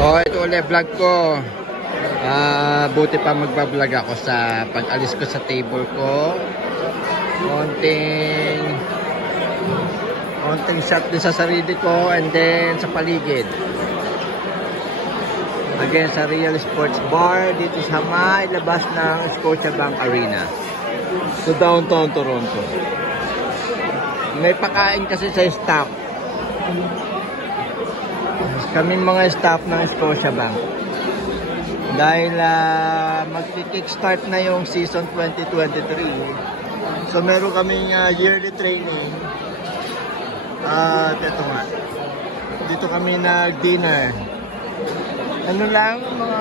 So ito ulit vlog ko. Buti pa magbablog ako sa pag-alis ko sa table ko. Konting shot din sa sarili ko and then sa paligid. Again sa Real Sports Bar dito sa may labas ng Scotiabank Arena sa downtown Toronto. May pakain kasi sa staff. Kaming mga staff ng Scotiabank. Dahil mag-kickstart na yung season 2023. So meron kaming yearly training. At ito nga. Dito kami nag-dinner. Ano lang, mga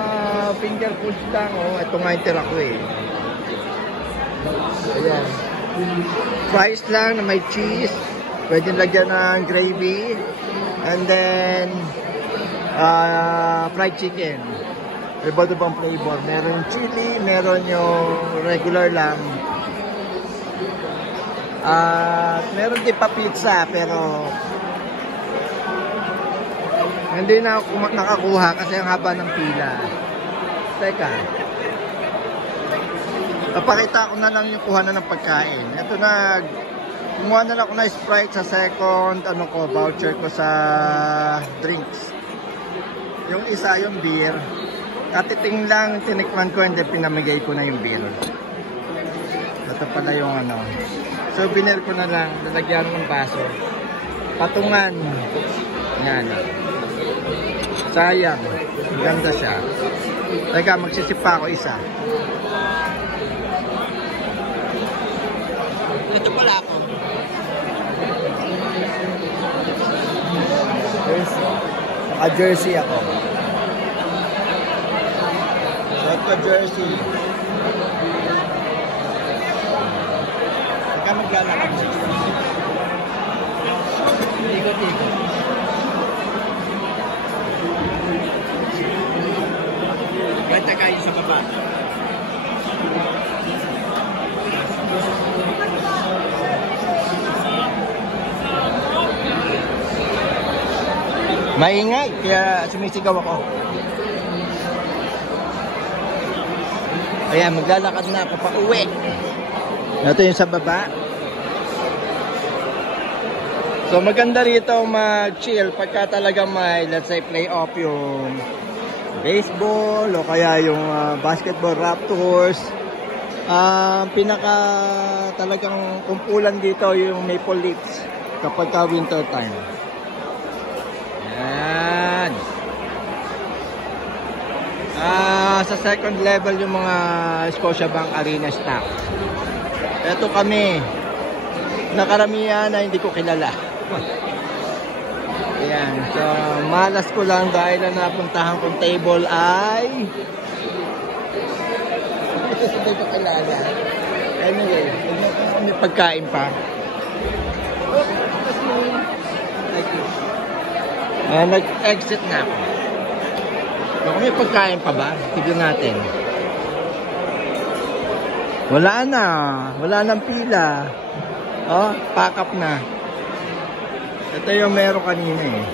finger foods lang. Oh, ito nga yung tira ko eh. Ayan. Fries lang na may cheese. Pwede lagyan ng gravy. And then fried chicken. Iba't ibang flavor. Meron yung chili, meron yung regular lang. At meron din pa pizza, pero hindi na ako nakakuha kasi ang haba ng pila. Teka. Papakita ko na lang yung kuha na ng pagkain. Ito na, kumuha na lang ako na Sprite sa second voucher ko sa drinks. Yung isa, yung beer. Katiting lang, tinikman ko and then pinamigay ko na yung beer. Ito pala yung souvenir ko na lang, lalagyan ng baso. Patungan. Yan. Sayang. Ganda siya. Teka, magsisipa ako isa. Ito pala ako. Jersey ako. Ito jersey. Ika maglalakad. Ikot-ikot. Ganda kayo sa baba. Maingay, kaya sumisigaw ako. Ayan, maglalakad na ako pa uwi. Ito yung sa baba. So maganda rito mag-chill pagka talaga may, let's say, play-off yung baseball o kaya yung basketball Raptors. Pinaka talagang kumpulan dito yung Maple Leafs kapag ka winter time. Ayan. Sa second level yung mga Scotiabank Arena staff. Ito kami. Nakaramihan na hindi ko kilala. Ayan. So, malas ko lang dahil ang napuntahan kong table ay hindi ko kilala. Anyway, may pagkain pa. Nag-exit na ako. So, may pagkain pa ba? Tignan natin. Wala na. Wala nang pila. Oh, pack up na. Ito yung meron kanina eh.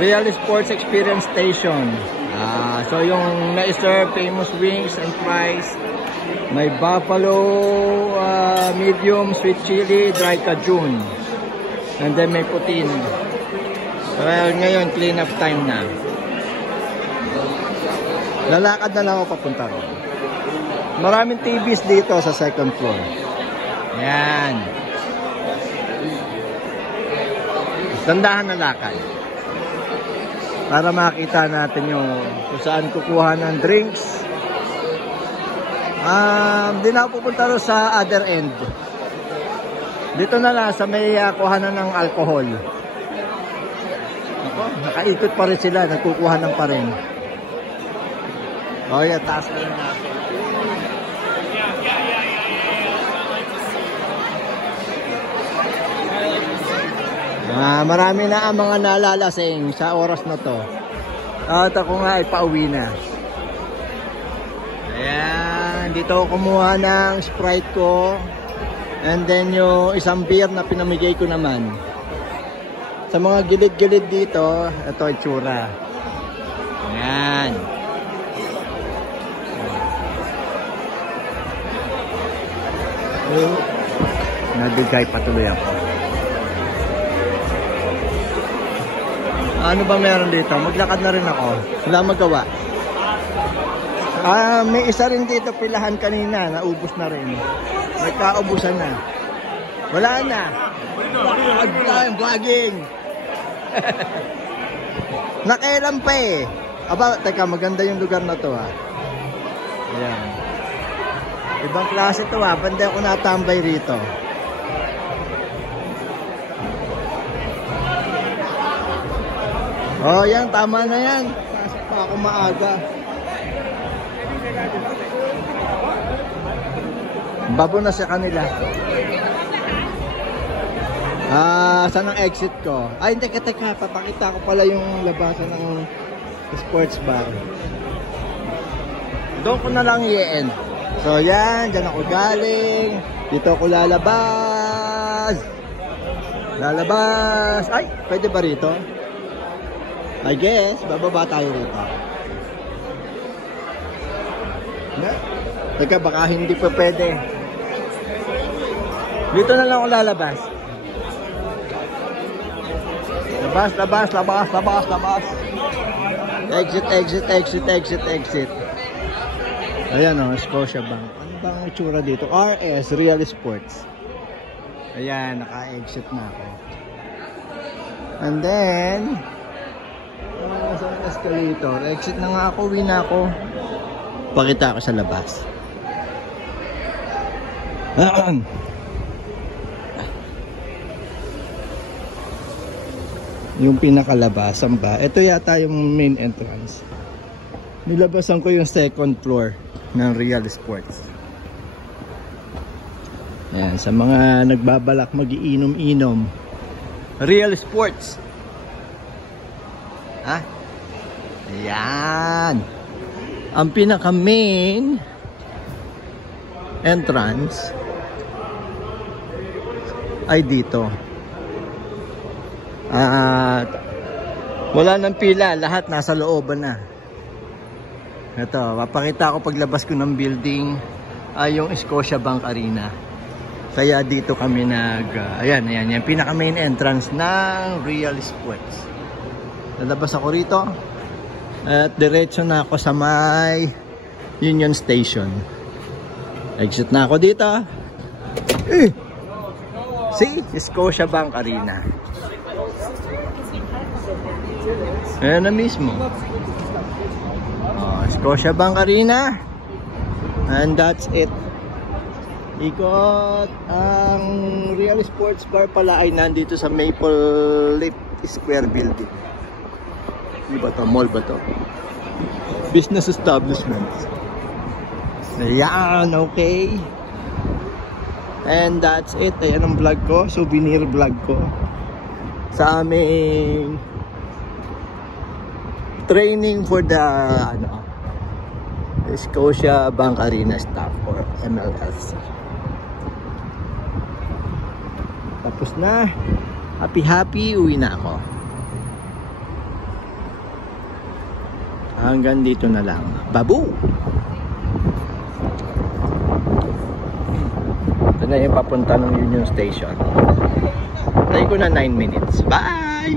Real Sports Experience Station. So yung na-serve famous wings and fries. May buffalo medium sweet chili dry cajun. And then may putin. Well, ngayon clean up time na. Lalakad na lang ako papunta ron. Maraming TVs dito sa second floor. Yan. Dandahan na lakad. Para makita natin yung kung saan kukuha ng drinks. Hindi na ako pupunta rin sa other end. Dito na lang sa may kuhanan ng alcohol. Ako, nakaikot pa rin sila. Nagkukuhanan pa rin. O yan, taas na lang natin. Marami na ang mga nalalasing sa oras na to. At ako nga ay pauwi na. Ayan, dito ako kumuha ng Sprite ko. And then yung isang beer na pinamigay ko naman. Sa mga gilid-gilid dito, ito itsura. Ayan. Nabigay patuloy ako. Ano ba meron dito? Maglakad na rin ako. Wala magawa. May isa rin dito pilahan kanina. Naubos na rin. Nagkaubusan na. Wala na. Vlogging. Nakailan pa eh. Aba, teka, maganda yung lugar na to ha. Ayan. Ibang klase to ha. Banda ako natambay rito. Oh, yan. Tama na yan. Pasok pa ako maaga. Babo na sa kanila. Saan ang exit ko? Ay, teka. Papakita ko pala yung labasan ng sports bar. Doon ko na lang i-end. So, yan. Diyan ako galing. Dito ako lalabas. Ay, pwede ba rito? I guess, bababa tayo rito. Teka, baka hindi pa pwede. Dito na lang ako lalabas. Labas. Exit. Ayan o, Scotiabank. Ano bang itsura dito? RS, Real Sports. Ayan, naka-exit na ako. And then, sa escalator, exit na nga ako, uwi na ako. Pakita ako sa labas. Yung pinakalabasan ba? Ito yata yung main entrance. Nilabasan ko yung second floor ng Real Sports. Ayan, sa mga nagbabalak mag-iinom-inom. Real Sports. Ha? Ayan. Ang pinaka main entrance ay dito. At wala nang pila, lahat nasa looban na. Ito, papakita ko paglabas ko ng building ay yung Scotiabank Arena. Kaya dito kami ayan, yung pinaka main entrance ng Real Sports. Lalabas ako rito at diretso na ako sa may Union Station. Exit na ako dito. See? Scotiabank Arena. Ayan na mismo. Scotiabank Arena. And that's it. Ikot ang Real Sports Bar pala ay nandito sa Maple Leaf Square Building. Di ba to? Mall ba to? Business establishment. Ayan, okay. And that's it. Ayan ang vlog ko. Souvenir vlog ko. Sa aming training for the Scotiabank Arena staff or MLSC. Tapos na. Happy, uwi na ako. Hanggang dito na lang. Babu! Ito na yung papunta ng Union Station. Tayo ko na 9 minutes. Bye!